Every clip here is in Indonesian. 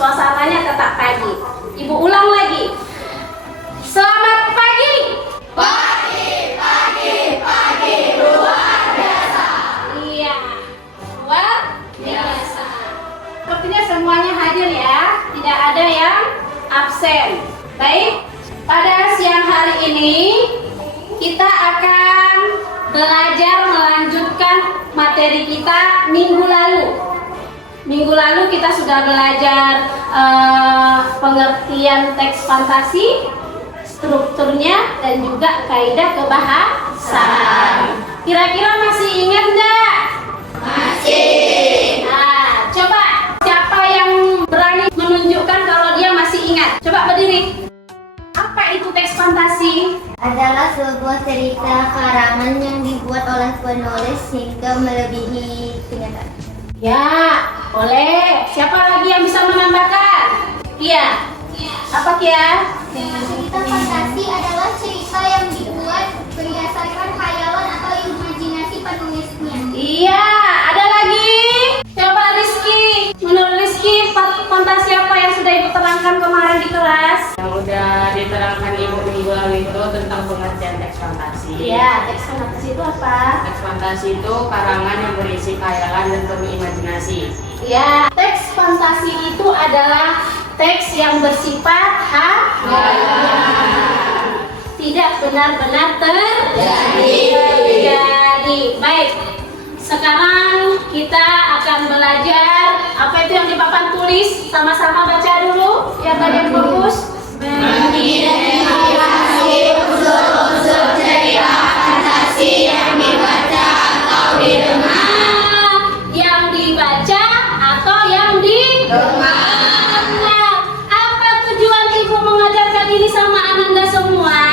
suasananya tetap pagi. Ibu ulang lagi. Selamat pagi. Pagi luar biasa. Iya, luar biasa. Sepertinya semuanya hadir ya, tidak ada yang absen. Baik, pada siang hari ini kita akan belajar melanjutkan materi kita minggu lalu. Minggu lalu kita sudah belajar pengertian teks fantasi, strukturnya, dan juga kaidah kebahasaan. Kira-kira masih ingat nggak? Masih. Nah, coba siapa yang berani menunjukkan kalau dia masih ingat? Coba berdiri. Apa itu teks fantasi? Adalah sebuah cerita karangan yang dibuat oleh penulis hingga melebihi kenyataan. Ya, boleh. Siapa lagi yang bisa menambahkan? Kia. Apa Kia? Cerita fantasi adalah cerita yang dibuat berdasarkan khayalan atau imajinasi penulisnya. Iya, ada lagi. Coba Rizky. Menurut Rizky, fantasi apa yang sudah Ibu terangkan kemarin di kelas? Yang udah diterangkan Ibu minggu lalu itu tentang pengertian teks fantasi. Iya, teks fantasi itu apa? Teks fantasi itu karangan yang berisi khayalan dan penuh imajinasi. Ya, teks fantasi itu adalah teks yang bersifat tidak benar-benar terjadi. Baik, sekarang kita akan belajar apa itu yang di papan tulis. Sama-sama baca dulu, biar kalian fokus. Mengidentifikasi unsur-unsur cerita fantasi yang dibaca atau didengar. Yang dibaca atau yang didengar. Apa tujuan Ibu mengajarkan ini sama Ananda semua?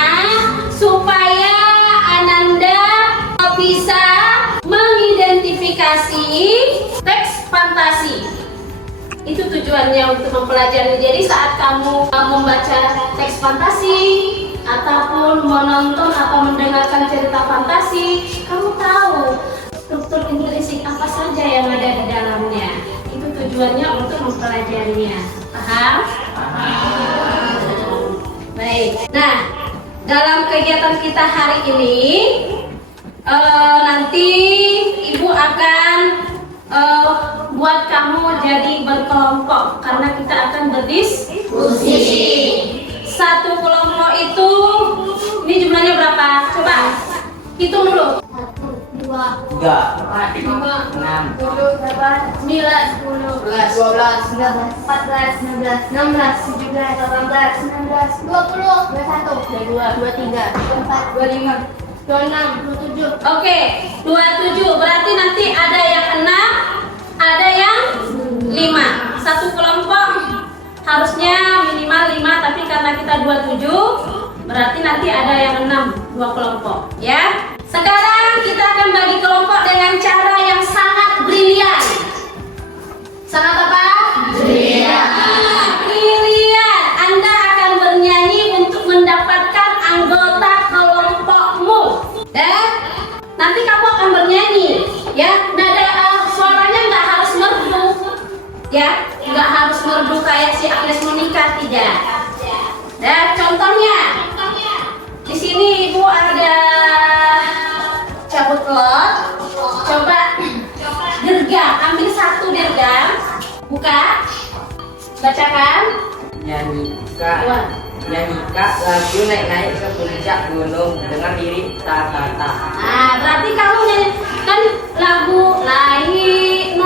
Supaya Ananda bisa mengidentifikasi teks fantasi. Itu tujuannya untuk mempelajari. Jadi saat kamu membaca teks fantasi ataupun menonton atau mendengarkan cerita fantasi, kamu tahu struktur implisit apa saja yang ada di dalamnya. Itu tujuannya untuk mempelajarinya. Paham? Baik. Nah, dalam kegiatan kita hari ini nanti Ibu akan buat kamu jadi berkelompok karena kita akan berdiskusi. Satu kelompok itu, ini jumlahnya berapa? Coba hitung dulu. 1, 2, 3, 4, 6, 9, 10, 11, 12, 13, 14, 15, 16, 17, 18, 19, 20, 21, 22, 23, 24, 25, 26, 27. Oke, 27. Berarti nanti ada yang 6, ada yang 5. Satu kelompok harusnya minimal 5, tapi karena kita 27, berarti nanti ada yang 6, 2 kelompok. Ya. Sekarang kita akan bagi kelompok dengan cara yang sangat brilian. Sangat apa? Brilian. Brilian. Anda akan bernyanyi untuk mendapatkan anggota kelompokmu. Dan nanti kamu akan bernyanyi. Ya, nada suaranya nggak harus merdu. Ya, nggak harus merdu kayak si Agnes Monica, tidak. Dan contohnya, di sini Ibu ada cabut lot. Coba dirgam, ambil satu dirgam, buka, bacakan. Nyanyikan lagu naik-naik ke puncak gunung dengan lirik ta-ta-ta. Nah, berarti kamu nyanyikan lagu naik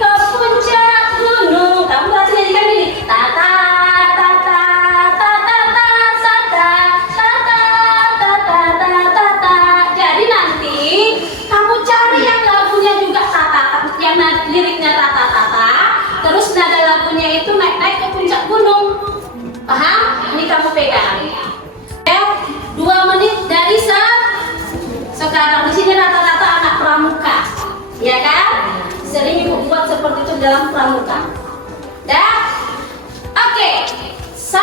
ke puncak gunung. Kamu berarti nyanyikan ini ta-ta ta-ta ta-ta ta-ta ta-ta ta-ta. Jadi nanti kamu cari yang lagunya juga ta-ta, yang liriknya ta-ta. Terus nada lagunya itu naik-naik ke puncak gunung. Paham? Ini kamu pegang. Ya, 2 menit dari sekarang. Di sini rata-rata anak pramuka, ya kan? Sering Ibu buat seperti itu dalam pramuka. Dah? Oke. 1,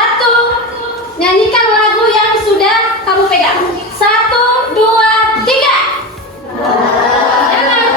nyanyikan lagu yang sudah kamu pegang. 1, 2, 3. Jangan.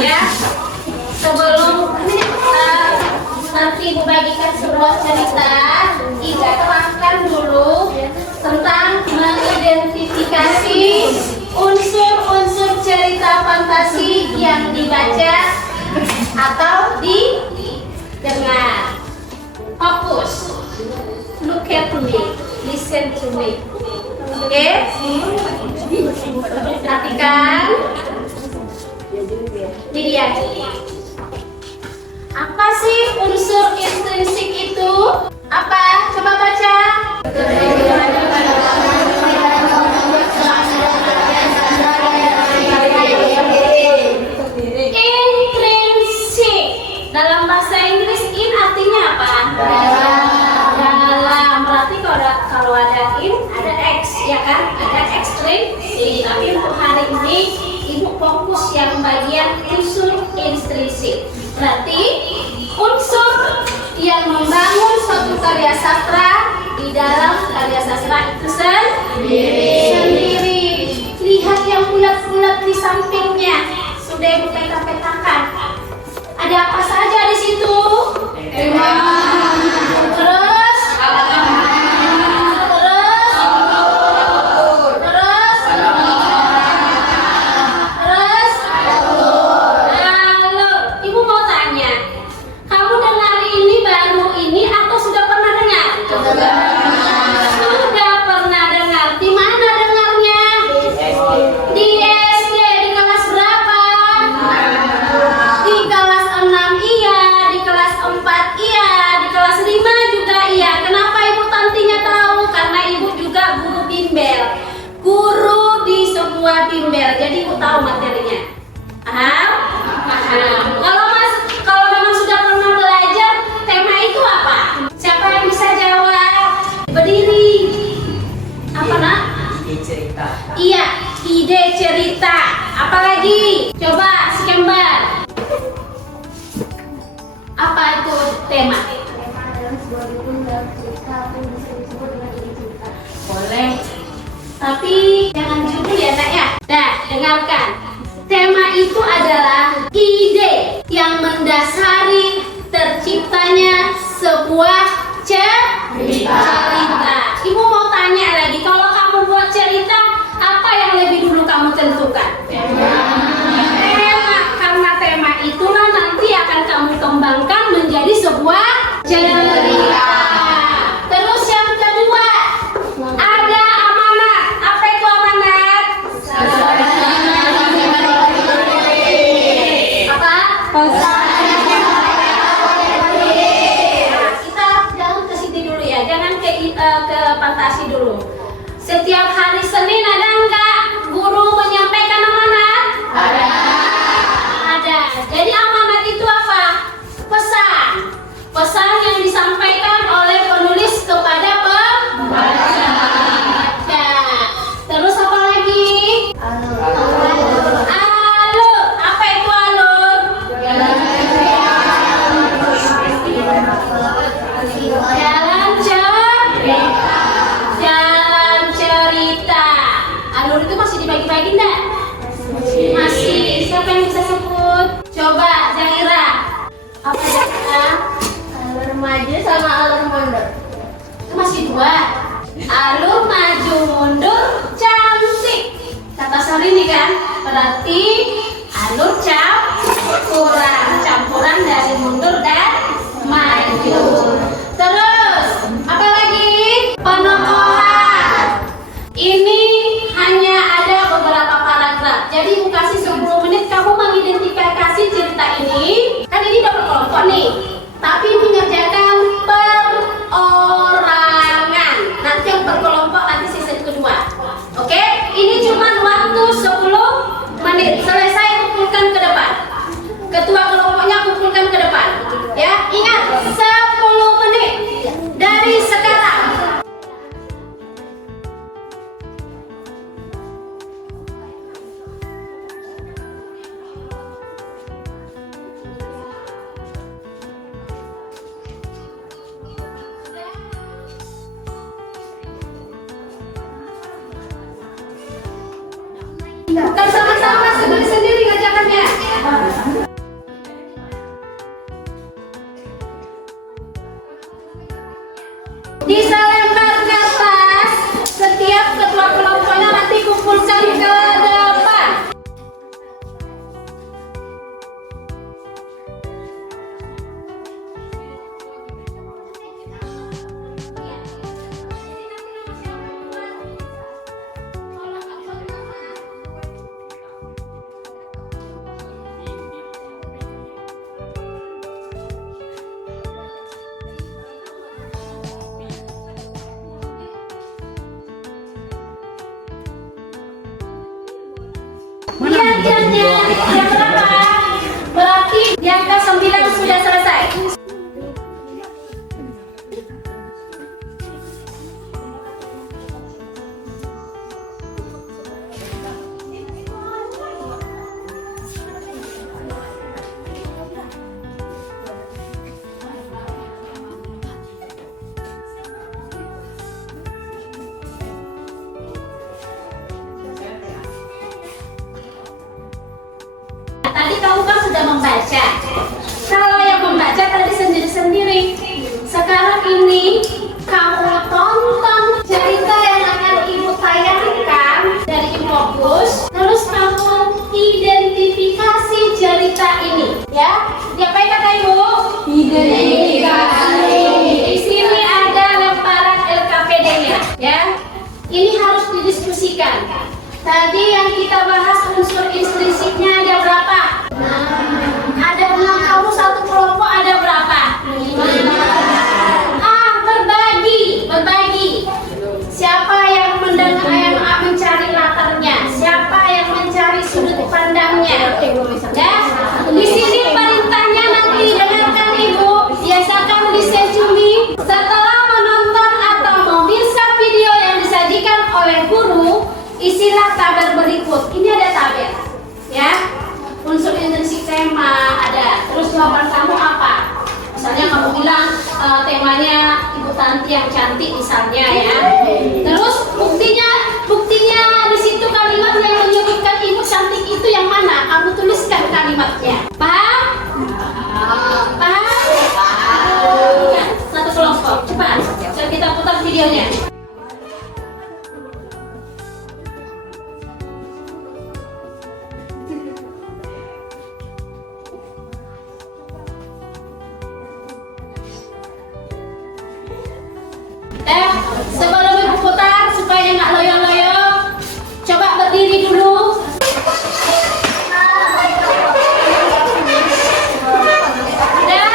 Ya, sebelum nanti Ibu bagikan sebuah cerita, Ida terangkan dulu tentang mengidentifikasi unsur-unsur cerita fantasi yang dibaca atau didengar. Fokus, look at me, listen to me. Oke, perhatikan. Ini dia. Apa sih unsur intrinsik itu? Apa? Coba baca. Intrinsik. Dalam bahasa Inggris in artinya apa? Dalam. Berarti kalau ada in ada X, ya kan? Ada extrinsic. Tapi untuk hari ini Ibu fokus yang bagian unsur intrinsik. Berarti unsur yang membangun suatu karya sastra di dalam karya sastra itu sendiri. Lihat yang bulat-bulat di sampingnya. Sudah Ibu peta-petakan. Ada apa saja di situ? Sudah pernah dengar. Di mana dengarnya? Di SD. Di kelas berapa? Di kelas 6 iya, di kelas 4 iya, di kelas 5 juga iya. Kenapa Ibu Tantinya tahu? Karena Ibu juga guru bimbel. Guru di sebuah bimbel. Jadi Ibu tahu materinya. Paham? Paham. Kalau memang sudah pernah belajar, tema itu apa? Siapa yang bisa jawab? Berdiri. Apa nak? Ide cerita. Iya, ide cerita. Apa lagi? Coba si Kembar. Apa itu tema? Tema adalah sebuah buku dalam cerita apa yang bisa disebut dengan ide cerita. Boleh. Tapi jangan judul ya nak ya. Dah, dengarkan. Tema itu adalah ide yang mendasari terciptanya sebuah cerita. Ibu mau tanya lagi, kalau kamu buat cerita, apa yang lebih dulu kamu tentukan? Tema. Karena tema itulah nanti akan kamu kembangkan menjadi sebuah cerita. Terus yang kedua, ada amanat. Apa itu amanat? Apa? Kita jangan ke situ dulu ya, jangan ke fantasi dulu. Setiap hari Senin ada enggak guru menyampaikan amanat? Ada. Jadi amanat itu apa? Pesan. Pesan yang disampaikan oleh penulis kepada pembaca. Terus apa lagi? Alur. Apa itu alur? Jalan cerita. Alur itu masih dibagi-bagi enggak? Masih. Siapa yang bisa sebut? Coba Zaira. Apa Zaira? Alur maju sama alur mundur. Itu masih dua. Alur maju mundur cantik. Kata Sarini kan? Berarti alur campuran dari mundur dan maju. Terus apa lagi? Penokohan. Ini hanya ada beberapa paragraf. Jadi Ibu kasih 10 menit kamu mengidentifikasi cerita ini. Kan ini udah berkelompok nih. Tapi mengerjakan perorangan. Nanti yang berkelompok nanti sesi kedua. Oke? Ini cuma waktu 10 menit. Selesai kumpulkan ke depan. Ketua kelompoknya kumpulkan ke depan. Ya, ingat 10 menit dari sekarang. Bukan sama-sama kumpulkan ke depan. Lihat yang berapa? Berarti di angka 9 sudah selesai. Tadi kamu kan sudah membaca. Kalau yang membaca tadi sendiri-sendiri. Sekarang ini kamu tonton cerita yang akan ibu tayangkan dari Infokus. Terus kamu identifikasi cerita ini, ya. Diapain kata ibu? Identifikasi. Di sini ada lembaran LKPD-nya, ya. Ini harus didiskusikan. Tadi yang kita bahas unsur intrinsipnya ada berapa? Ada 6, kamu satu kelompok ada berapa? 5. Berbagi. Siapa yang mendengar, yang mencari latarnya? Siapa yang mencari sudut pandangnya? Ya, di sini perintahnya nanti dengarkan ibu. Biasakan disecumi setelah menonton atau memirsa video yang disajikan oleh guru. Isilah tabel berikut. Ini ada tabel, ya. Unsur intrinsik tema ada. Terus jawaban kamu apa? Misalnya kamu bilang temanya Ibu Tanti yang cantik misalnya, ya. Terus buktinya di situ kalimat yang menyebutkan Ibu cantik itu yang mana? Kamu tuliskan kalimatnya. Paham? Paham? Ya, satu kelompok. Cepat. Kita putar videonya. Sebelum ibu putar supaya nggak loyo-loyo, coba berdiri dulu. Dan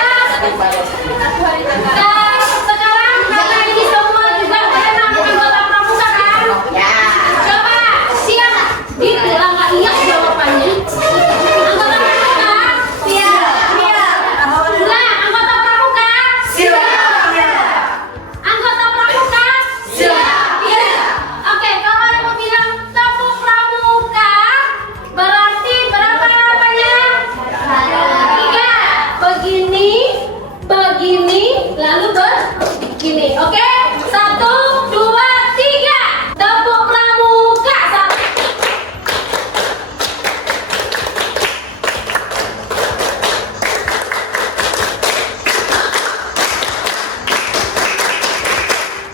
sekarang karena ini semua juga kalian anggota pramuka kan? Coba siap. Gitu lah, nggak ingat jawabannya. Anggota pramuka? Siap. Nah, anggota pramuka? Anggota pramuka? Oke, kalau ibu bilang tepuk pramuka, berarti berapa namanya? 3. Begini, lalu begini. Oke? 1, 2, 3. Tepuk pramuka.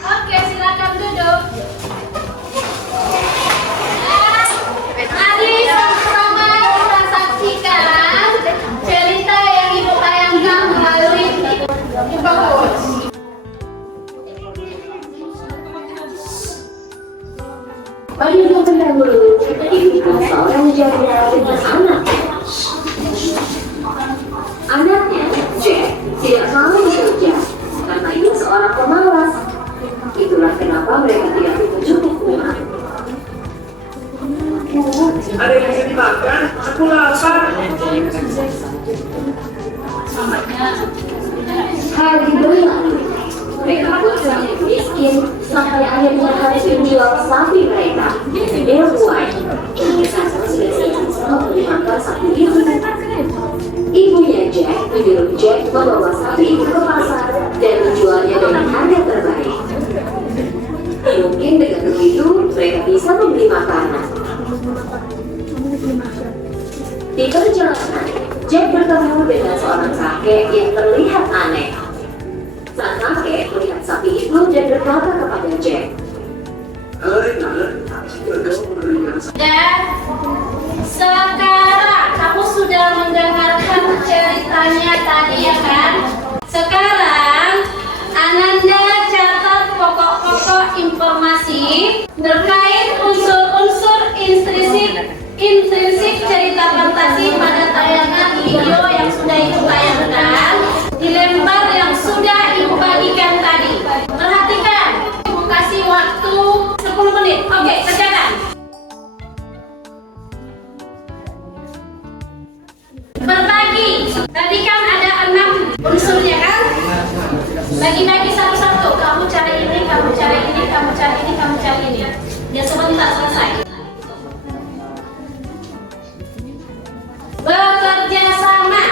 Oke, silakan duduk. Tadi sama-sama kita saksikan cerita yang ibu tayangkan melalui Infokus. Pada zaman dahulu, kehidupan seorang janda dengan anak. Anaknya, Jack, tidak mau bekerja karena ia seorang pemalas. Itulah kenapa mereka tidak cukup rumah. Ada yang bisa dimakan? Aku lapar. Hari berlalu, mereka pun sangat miskin sampai akhirnya harus menjual sapi mereka. Elway, yang sudah selesai melihatkan sapi itu. Ibunya Jack menyuruh Jack membawa sapi itu ke pasar dan menjualnya dengan harga terbaik. Mungkin dengan begitu mereka bisa membeli makanan. Di perjalanan, Jack bertemu dengan seorang kakek yang terlihat aneh. Sang kakek melihat sapi itu dan berkata kepada Jack, Hei, nak, Dan sekarang kamu sudah mendengarkan ceritanya tadi ya kan? Sekarang Ananda catat pokok-pokok informasi terkait unsur-unsur intrinsik cerita fantasi pada tayangan video yang sudah Ibu tayangkan di lembar yang sudah Ibu bagikan tadi. Perhatikan, Ibu kasih waktu 10 menit. Oke, kerjakan. Berbagi. Tadi kan ada 6 unsurnya kan? Bagi-bagi satu-satu. Kamu cari ini, kamu cari ini, kamu cari ini, kamu cari ini. Ya sebentar selesai. Bekerja sama.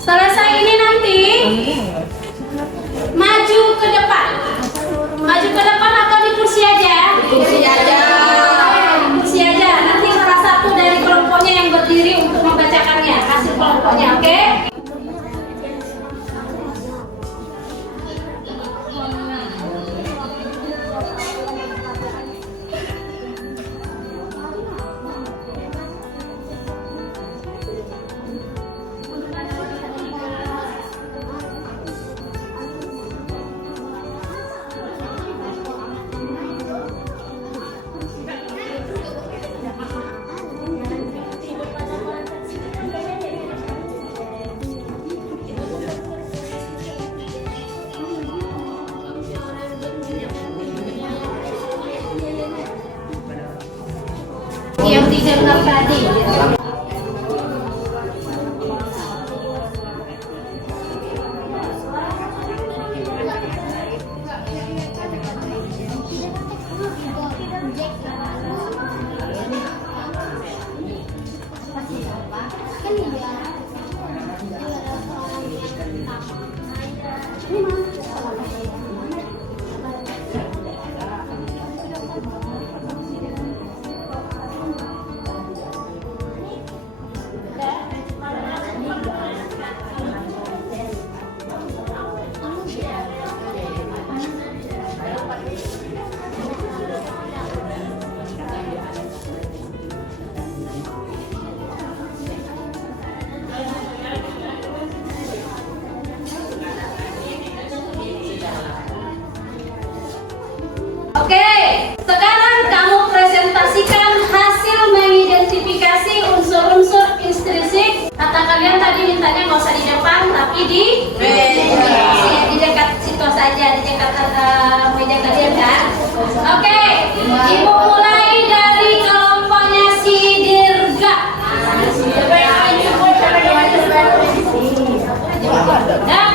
Selesai ini nanti maju ke depan. Maju ke depan atau di kursi aja? Kursi aja. Di kursi aja. Nanti salah satu dari kelompoknya yang berdiri untuk membacakannya hasil kelompoknya, oke? Yang didengar tadi. Oke, sekarang kamu presentasikan hasil mengidentifikasi unsur-unsur intrinsik. Kata kalian tadi mintanya nggak usah di depan, tapi di dekat situ saja, di dekat meja kalian kan. Oke, Ibu mulai dari kelompoknya si Dirga. Nah,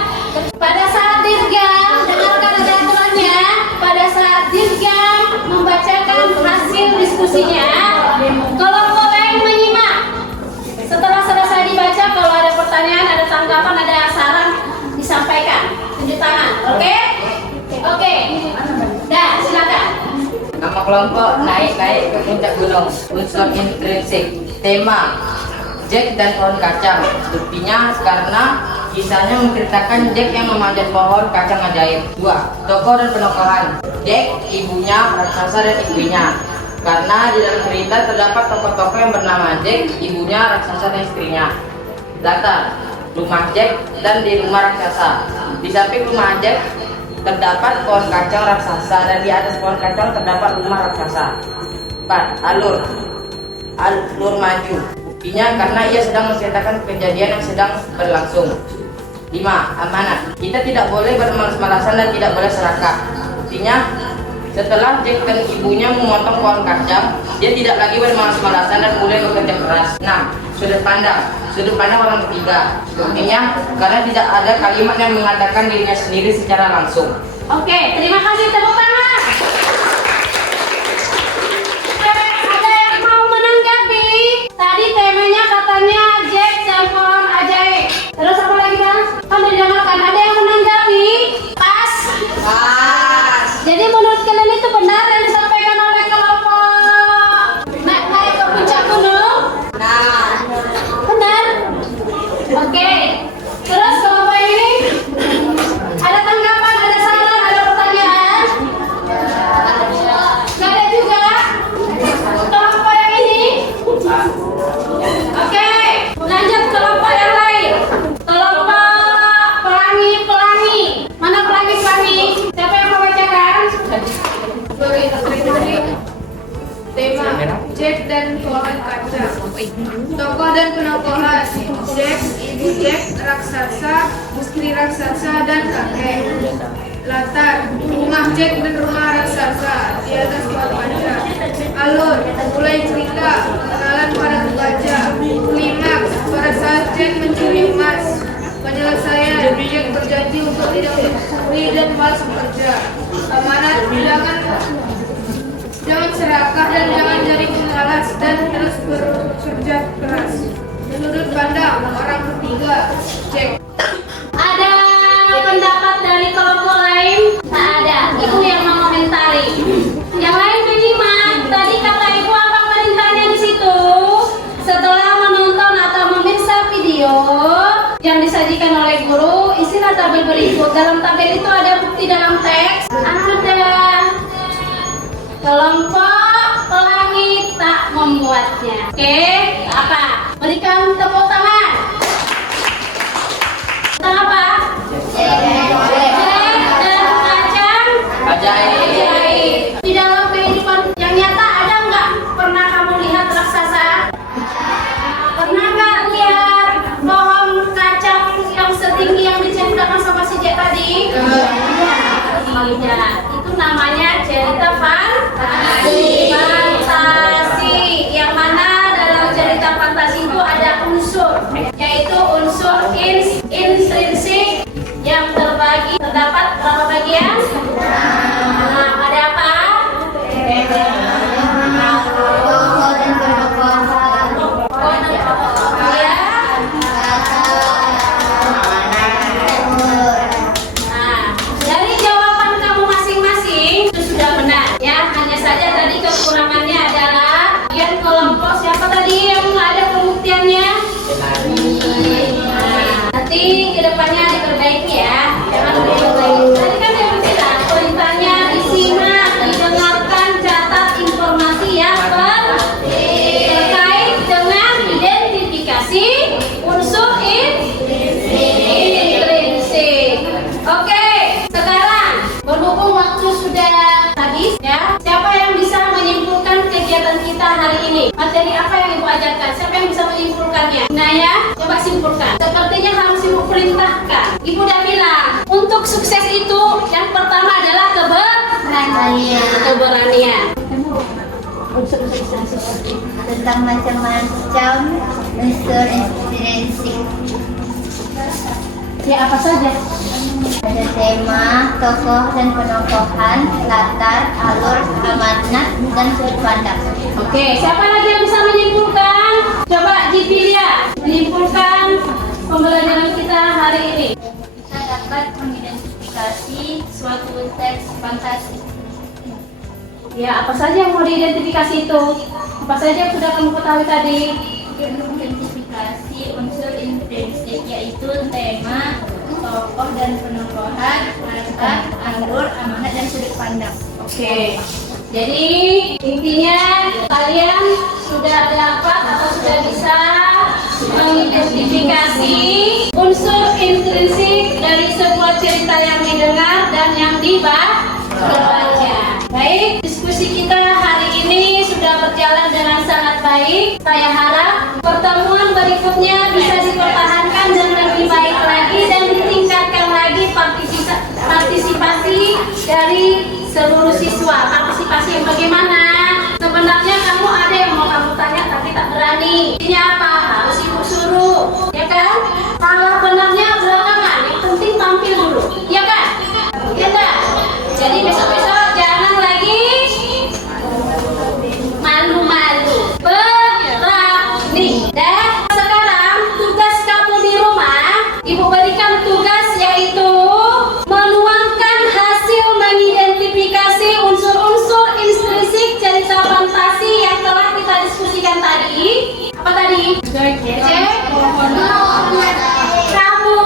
pada saat Dirga, dengarkan ada aturannya. Pada saat Dirga membacakan hasil diskusinya, kelompok lain menyimak. Setelah selesai dibaca, kalau ada pertanyaan, ada tanggapan, ada saran, disampaikan. Tunjuk tangan, oke? Oke. Dah, silakan. Nama kelompok naik-naik ke puncak gunung. Unsur intrinsik. Tema Jack dan pohon kacang. Buktinya karena kisahnya menceritakan Jack yang memanjat pohon kacang ajaib. 2. Tokoh dan penokohan. Jack, ibunya, raksasa dan istrinya. Karena di dalam cerita terdapat tokoh-tokoh yang bernama Jack, ibunya, raksasa dan istrinya. Latar rumah Jack dan di rumah raksasa. Di samping rumah Jack terdapat pohon kacang raksasa dan di atas pohon kacang terdapat rumah raksasa. 4. Alur maju. Buktinya karena ia sedang menceritakan kejadian yang sedang berlangsung. 5. Amanat. Kita tidak boleh bermalas-malasan dan tidak boleh serakah. Buktinya setelah Jack dan ibunya memotong pohon kacang, dia tidak lagi bermalas-malasan dan mulai bekerja keras. 6. Sudut pandang. Sudut pandang orang ketiga. Buktinya karena tidak ada kalimat yang mengatakan dirinya sendiri secara langsung. Oke, terima kasih, tepuk tangan. Ada yang mau menanggapi? Tadi temanya katanya Jack dan pohon ajaib. Terus apa lagi bang? Kan didengarkan. Ada yang menanggapi? Pas. Jadi menurut kalian itu benar yang disampaikan oleh kelompok naik ke puncak gunung? Benar? Oke. Terus kelompok ini ada tanggapan, ada Tokoh dan penokohan: Jack, Ibu Jack, raksasa, istri raksasa, dan kakek. Latar: rumah Jack dan rumah raksasa di atas batu kaca. Alur: mulai cerita, pengenalan para pembaca. Klimaks: pada saat Jack mencuri emas. Penyelesaian: Jack berjanji untuk tidak mencuri dan malas bekerja. Amanat: jangan serakah dan jangan jadi pemalas dan terus bekerja keras. Sudut pandang orang ketiga: Jack. Ada pendapat dari kelompok lain? Tak ada. Ibu yang mengomentari. Yang lain menyimak. Tadi kata ibu apa perintahnya di situ? Setelah menonton atau memirsa video yang disajikan oleh guru, isilah tabel berikut. Dalam tabel itu ada bukti dalam teks. Ada. Kelompok pelangi tak membuatnya. Oke, apa? Berikan tepuk tangan. Tentang apa? Dan kacang ajaib. Di dalam kehidupan yang nyata ada nggak pernah kamu lihat raksasa? Pernah nggak lihat pohon kacang yang setinggi yang diceritakan sama si Jack tadi? Tidak. Itu namanya cerita fantasi. Yang mana dalam cerita fantasi itu ada unsur, yaitu unsur intrinsik yang terbagi. Terdapat berapa bagian? Nah, ada apa? Tokoh dan penokohan. Ya. Alur. Nah, dari jawaban kamu masing-masing itu sudah benar. Ya, hanya saja tadi kekurangannya adalah bagian kelompok siapa tadi yang ada pembuktiannya? Nah, nanti kedepannya diperbaiki ya. Jangan diperbaiki. Tadi kan saya bilang perintahnya disimak, didengarkan, catat informasi yang terkait dengan identifikasi unsur intrinsik. Oke, sekarang berhubung waktu sudah habis ya, siapa yang bisa menyimpulkan kegiatan kita hari ini? Materi apa yang ibu ajarkan? Siapa yang bisa menyimpulkannya? Nah ya, coba simpulkan. Sepertinya harus ibu perintahkan. Ibu udah bilang, untuk sukses itu yang pertama adalah keberanian. Tentang macam-macam unsur intrinsik. Ya apa saja? Ada tema, tokoh dan penokohan, latar, alur, amanat, dan sudut pandang. Oke, siapa lagi yang bisa menyimpulkan? Coba Jipilia menyimpulkan pembelajaran kita hari ini. Kita dapat mengidentifikasi suatu teks fantasi. Ya, apa saja yang mau diidentifikasi itu? Apa saja yang sudah kamu ketahui tadi? Identifikasi unsur intrinsik yaitu tema, tokoh dan penokohan, latar, alur, amanat, dan sudut pandang. Oke. Jadi intinya kalian sudah dapat atau sudah bisa mengidentifikasi unsur intrinsik dari sebuah cerita yang didengar dan yang dibaca. Baik, diskusi kita hari ini sudah berjalan dengan sangat baik. Saya harap pertemuan berikutnya bisa dipertahankan dan lebih baik lagi dan ditingkatkan lagi partisipasi dari seluruh siswa. Partisipasi yang bagaimana? Sebenarnya kamu ada yang mau kamu tanya tapi tak berani. Ini apa? Harus ibu suruh, ya kan? Salah benarnya belakangan. Yang penting tampil dulu, ya kan? Ya kan? Jadi besok-besok jangan lagi malu-malu. Berani. Dan sekarang tugas kamu di rumah, ibu berikan tugas yaitu menuangkan hasil mengidentifikasi unsur-unsur intrinsik cerita fantasi yang telah kita diskusikan tadi. Apa tadi? Kamu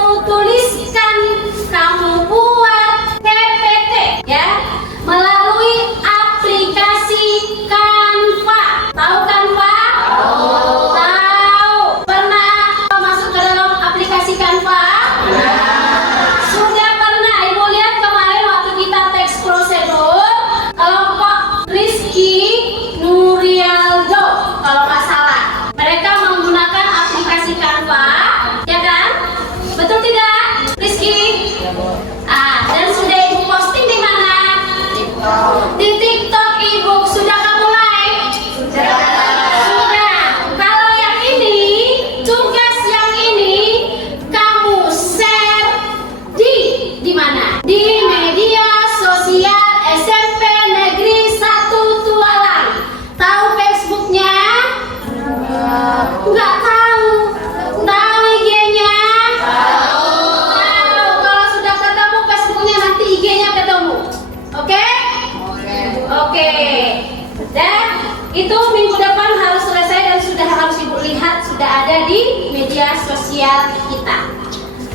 itu minggu depan harus selesai dan sudah harus Ibu lihat sudah ada di media sosial kita.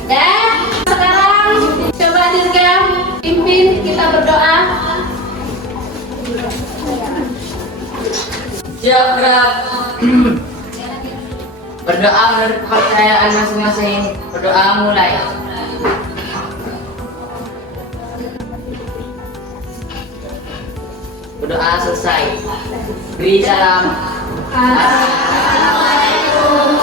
Dan sekarang coba Dirga pimpin kita berdoa. Siap. Berdoa menurut kepercayaan masing-masing. Berdoa mulai. Berdoa selesai. Beri salam. Assalamualaikum